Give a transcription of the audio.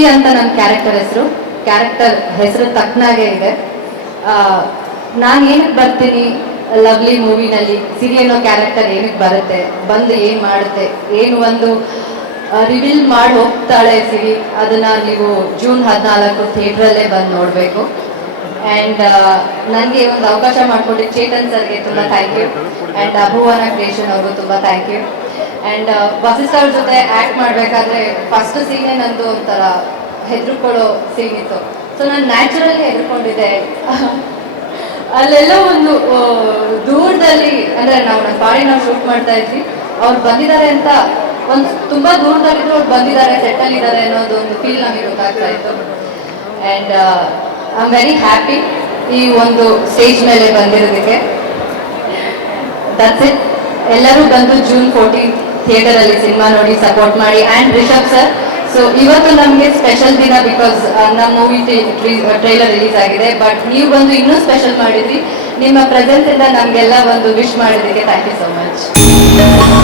ಸಿರಿ ಅಂತ ನನ್ನ ಕ್ಯಾರೆಕ್ಟರ್ ಹೆಸರು ತಕ್ಕನಾಗೆ ಇದೆ. ನಾನು ಏನಕ್ಕೆ ಬರ್ತೀನಿ ಲವ್ಲಿ ಮೂವಿನಲ್ಲಿ, ಸಿರಿ ಅನ್ನೋ ಕ್ಯಾರೆಕ್ಟರ್ ಏನಕ್ಕೆ ಬರುತ್ತೆ, ಬಂದು ಏನು ಮಾಡುತ್ತೆ, ಏನು ಒಂದು ರಿವೀಲ್ ಮಾಡಿ ಹೋಗ್ತಾಳೆ ಸಿರಿ, ಅದನ್ನು ನೀವು ಜೂನ್ 14 ಥಿಯೇಟ್ರಲ್ಲೇ ಬಂದು ನೋಡಬೇಕು. ಆ್ಯಂಡ್ ನನಗೆ ಒಂದು ಅವಕಾಶ ಮಾಡಿಕೊಟ್ಟಿದ್ದು ಚೇತನ್ ಸರ್ಗೆ ತುಂಬ thank you, and Bhuvana creation ಅವ್ರಿಗೂ ತುಂಬ ಥ್ಯಾಂಕ್ ಯು. ಆ್ಯಂಡ್ ವಸಿಷ್ಠ ಅವ್ರ ಜೊತೆ ಆ್ಯಕ್ಟ್ ಮಾಡಬೇಕಾದ್ರೆ ಫಸ್ಟ್ ಸೀನೇ ನಂದು ಒಂಥರ ಹೆದರ್ಕೊಳ್ಳೋ ಸೀನ್ ಇತ್ತು. ಸೊ ನಾನು ನ್ಯಾಚುರಲಿ ಹೆದರ್ಕೊಂಡಿದ್ದೆ. ಅಲ್ಲೆಲ್ಲ ಒಂದು ದೂರದಲ್ಲಿ, ಅಂದರೆ ನಾವು ನಮ್ಮ ಪಾಡಿ ನಾವು ಶೂಟ್ ಮಾಡ್ತಾ ಇದ್ವಿ, ಅವ್ರು ಬಂದಿದ್ದಾರೆ ಅಂತ ಒಂದು ತುಂಬ ದೂರದಲ್ಲಿದ್ರು ಅವ್ರು ಬಂದಿದ್ದಾರೆ, ಸೆಟ್ಟಲ್ಲಿದ್ದಾರೆ ಅನ್ನೋದು ಒಂದು ಫೀಲ್ ನಮಗೆ ಗೊತ್ತಾಗ್ತಾ ಇತ್ತು. And I am very happy ಈ ಒಂದು ಸ್ಟೇಜ್ ಮೇಲೆ ಬಂದಿರೋದಕ್ಕೆ. That's it. ಎಲ್ಲರೂ ಬಂದು ಜೂನ್ 14 ಥಿಯೇಟರಲ್ಲಿ ಸಿನಿಮಾ ನೋಡಿ ಸಪೋರ್ಟ್ ಮಾಡಿ. ಆ್ಯಂಡ್ ರಿಷಬ್ ಸರ್, ಸೊ ಇವತ್ತು ನಮಗೆ ಸ್ಪೆಷಲ್ ದಿನ, ಬಿಕಾಸ್ ನಮ್ಮ ಮೂವಿ ಟ್ರೈಲರ್ ರಿಲೀಸ್ ಆಗಿದೆ. ಬಟ್ ನೀವು ಬಂದು ಇನ್ನೂ ಸ್ಪೆಷಲ್ ಮಾಡಿದ್ರಿ. ನಿಮ್ಮ ಪ್ರೆಸೆನ್ಸ್ ಇಂದ ನಮಗೆಲ್ಲ ಒಂದು ವಿಶ್ ಮಾಡಿದ್ದಕ್ಕೆ ಥ್ಯಾಂಕ್ ಯು ಸೋ ಮಚ್.